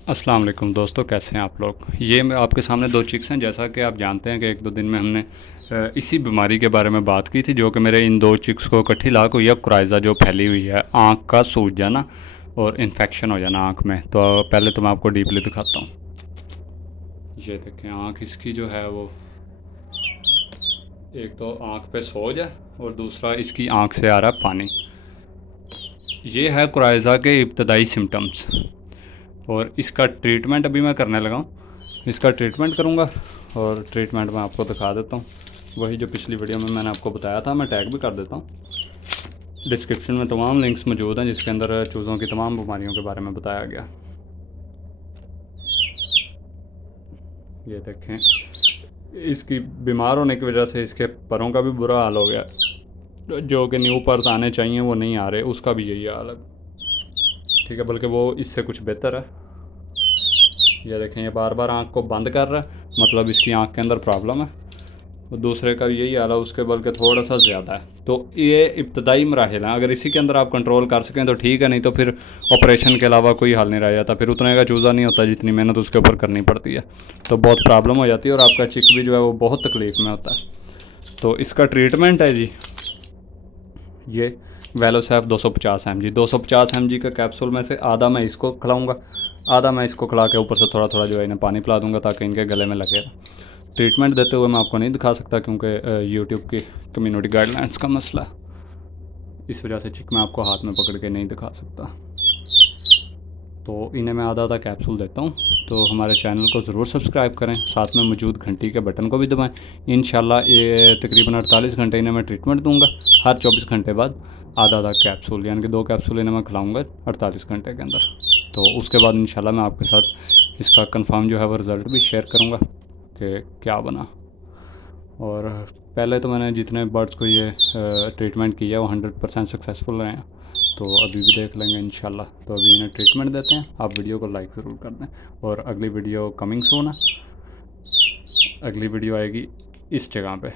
अस्सलाम वालेकुम दोस्तों, कैसे हैं आप लोग। ये मैं आपके सामने दो चिक्स हैं। जैसा कि आप जानते हैं कि एक दो दिन में हमने इसी बीमारी के बारे में बात की थी, जो कि मेरे इन दो चिक्स को इकट्ठी लाक हुई है, क्राइज़ा जो फैली हुई है, आँख का सूज जाना और इन्फेक्शन हो जाना आँख में। तो पहले तो मैं आपको डीपली दिखाता हूँ। ये देखें, आँख इसकी जो है वो, एक तो आँख पे सोज है और दूसरा इसकी आँख से आ रहा है पानी। ये है क्राइज़ा के इब्तदाई सिम्टम्स और इसका ट्रीटमेंट अभी मैं करने लगा हूँ। इसका ट्रीटमेंट करूँगा और ट्रीटमेंट मैं आपको दिखा देता हूँ। वही जो पिछली वीडियो में मैंने आपको बताया था, मैं टैग भी कर देता हूँ। डिस्क्रिप्शन में तमाम लिंक्स मौजूद हैं जिसके अंदर चूज़ों की तमाम बीमारियों के बारे में बताया गया। ये देखें, इसकी बीमार होने की वजह से इसके परों का भी बुरा हाल हो गया। जो कि न्यू पर्स आने चाहिए वो नहीं आ रहे, उसका भी यही हाल है। ठीक है, बल्कि वो इससे कुछ बेहतर है। ये देखें, ये बार बार आँख को बंद कर रहा है, मतलब इसकी आँख के अंदर प्रॉब्लम है। और दूसरे का भी यही हाल है, उसके बल्कि थोड़ा सा ज़्यादा है। तो ये इब्तदाई मराहिल हैं, अगर इसी के अंदर आप कंट्रोल कर सकें तो ठीक है, नहीं तो फिर ऑपरेशन के अलावा कोई हल नहीं रह जाता। फिर उतने का चूज़ा नहीं होता जितनी मेहनत उसके ऊपर करनी पड़ती है, तो बहुत प्रॉब्लम हो जाती है और आपका चिक भी जो है वो बहुत तकलीफ़ में होता है। तो इसका ट्रीटमेंट है जी, ये वेलोसैफ 250 mg, 250 mg का कैप्सूल में से आधा मैं इसको खिलाऊँगा, आधा मैं इसको खिला के ऊपर से थोड़ा थोड़ा जो है इन्हें पानी पिला दूँगा ताकि इनके गले में लगे। ट्रीटमेंट देते हुए मैं आपको नहीं दिखा सकता क्योंकि यूट्यूब की कम्युनिटी गाइडलाइंस का मसला, इस वजह से चिक मैं आपको हाथ में पकड़ के नहीं दिखा सकता। तो इन्हें मैं आधा आधा कैप्सूल देता हूँ। तो हमारे चैनल को ज़रूर सब्सक्राइब करें, साथ में मौजूद घंटी के बटन को भी दबाएं। इंशाल्लाह ये तकरीबन 48 घंटे इन्हें मैं ट्रीटमेंट दूँगा। हर 24 घंटे बाद आधा आधा कैप्सूल, यानी कि 2 कैप्सूल इन्हें मैं खिलाऊँगा 48 घंटे के अंदर। तो उसके बाद इंशाल्लाह मैं आपके साथ इसका कंफर्म जो है वो रिज़ल्ट भी शेयर करूँगा कि क्या बना। और पहले तो मैंने जितने बर्ड्स को ये ट्रीटमेंट किया वो 100% सक्सेसफुल रहे हैं, तो अभी भी देख लेंगे इंशाल्लाह। तो अभी इन्हें ट्रीटमेंट देते हैं। आप वीडियो को लाइक ज़रूर कर दें और अगली वीडियो कमिंग सून है। अगली वीडियो आएगी इस जगह पे।